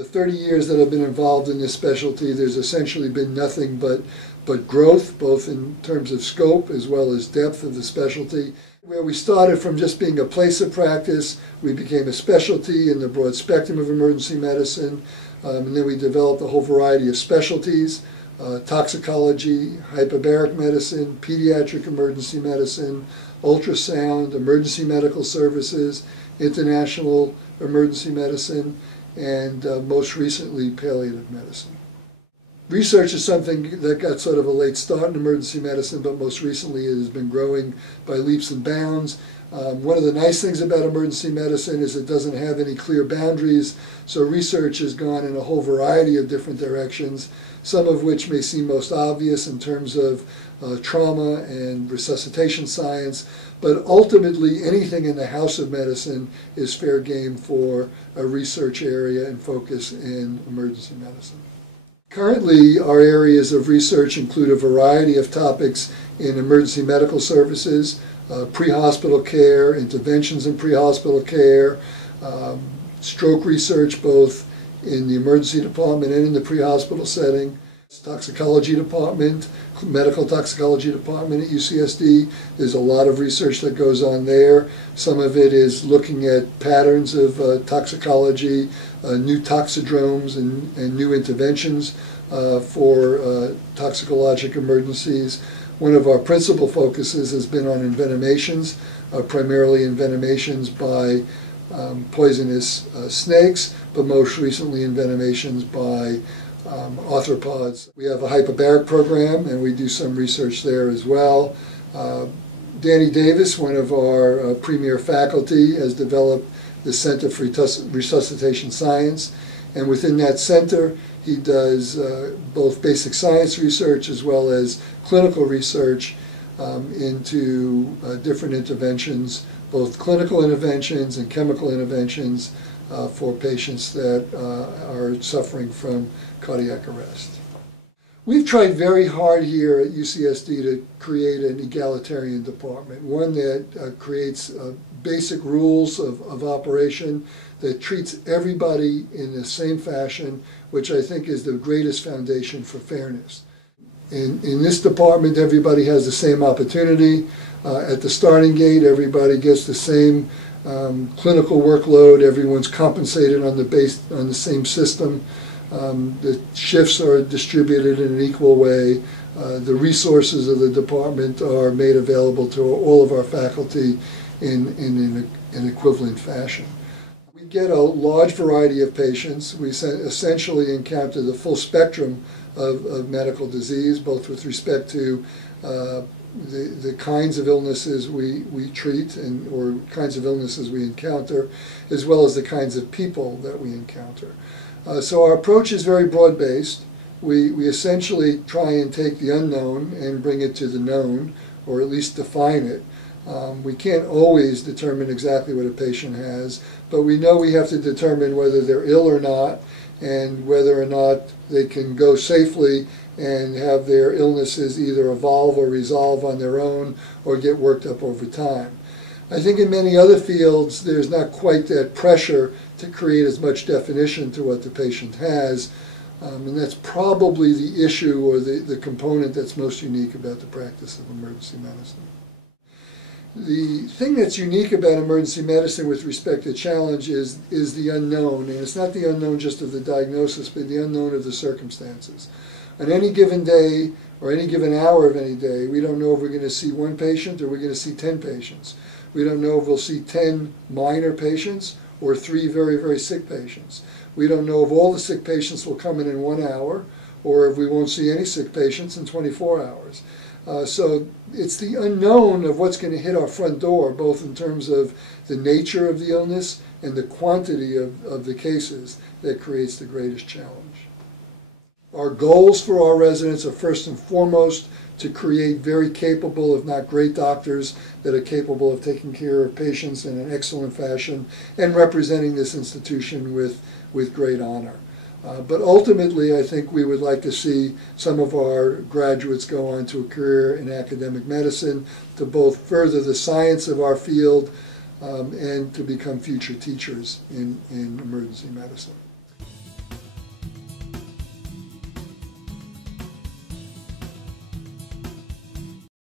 The 30 years that I've been involved in this specialty, there's essentially been nothing but growth, both in terms of scope as well as depth of the specialty. Where we started from just being a place of practice, we became a specialty in the broad spectrum of emergency medicine, and then we developed a whole variety of specialties, toxicology, hyperbaric medicine, pediatric emergency medicine, ultrasound, emergency medical services, international emergency medicine, and most recently palliative medicine. Research is something that got sort of a late start in emergency medicine, but most recently it has been growing by leaps and bounds. One of the nice things about emergency medicine is it doesn't have any clear boundaries, so research has gone in a whole variety of different directions, some of which may seem most obvious in terms of trauma and resuscitation science, but ultimately anything in the house of medicine is fair game for a research area and focus in emergency medicine. Currently, our areas of research include a variety of topics in emergency medical services, pre-hospital care, interventions in pre-hospital care, stroke research both in the emergency department and in the pre-hospital setting, toxicology department, medical toxicology department at UCSD. There's a lot of research that goes on there. Some of it is looking at patterns of toxicology, new toxidromes and new interventions for toxicologic emergencies. One of our principal focuses has been on envenomations, primarily envenomations by poisonous snakes, but most recently envenomations by arthropods. We have a hyperbaric program, and we do some research there as well. Danny Davis, one of our premier faculty, has developed the Center for Resuscitation Science, and within that center he does both basic science research as well as clinical research into different interventions, both clinical interventions and chemical interventions for patients that are suffering from cardiac arrest. We've tried very hard here at UCSD to create an egalitarian department, one that creates basic rules of operation, that treats everybody in the same fashion, which I think is the greatest foundation for fairness. In this department, everybody has the same opportunity. At the starting gate, everybody gets the same clinical workload. Everyone's compensated on the same system. The shifts are distributed in an equal way. The resources of the department are made available to all of our faculty in an equivalent fashion. We get a large variety of patients. We essentially encounter the full spectrum of medical disease, both with respect to the kinds of illnesses we treat or kinds of illnesses we encounter, as well as the kinds of people that we encounter. So our approach is very broad-based. We essentially try and take the unknown and bring it to the known, or at least define it. We can't always determine exactly what a patient has, but we know we have to determine whether they're ill or not, and whether or not they can go safely and have their illnesses either evolve or resolve on their own or get worked up over time. I think in many other fields there's not quite that pressure to create as much definition to what the patient has, and that's probably the issue or the component that's most unique about the practice of emergency medicine. The thing that's unique about emergency medicine with respect to challenge is the unknown, and it's not the unknown just of the diagnosis, but the unknown of the circumstances. On any given day or any given hour of any day, we don't know if we're going to see one patient or we're going to see 10 patients. We don't know if we'll see 10 minor patients or 3 very, very sick patients. We don't know if all the sick patients will come in 1 hour or if we won't see any sick patients in 24 hours. So it's the unknown of what's going to hit our front door, both in terms of the nature of the illness and the quantity of the cases, that creates the greatest challenge. Our goals for our residents are first and foremost to create very capable, if not great doctors that are capable of taking care of patients in an excellent fashion and representing this institution with great honor. But ultimately, I think we would like to see some of our graduates go on to a career in academic medicine to both further the science of our field and to become future teachers in emergency medicine.